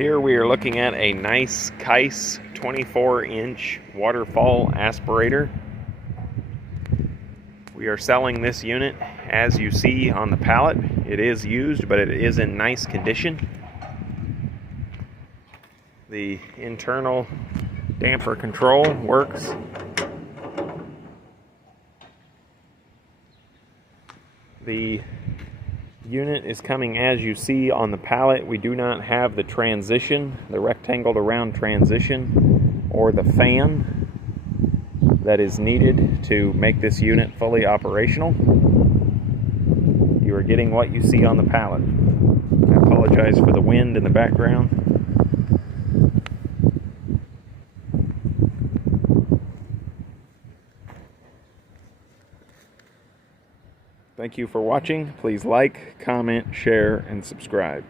Here we are looking at a nice Kice 24-inch waterfall aspirator. We are selling this unit as you see on the pallet. It is used, but it is in nice condition. The internal damper control works. The unit is coming as you see on the pallet. We do not have the transition, the rectangle to round transition, or the fan that is needed to make this unit fully operational. You are getting what you see on the pallet. I apologize for the wind in the background. Thank you for watching. Please like, comment, share, and subscribe.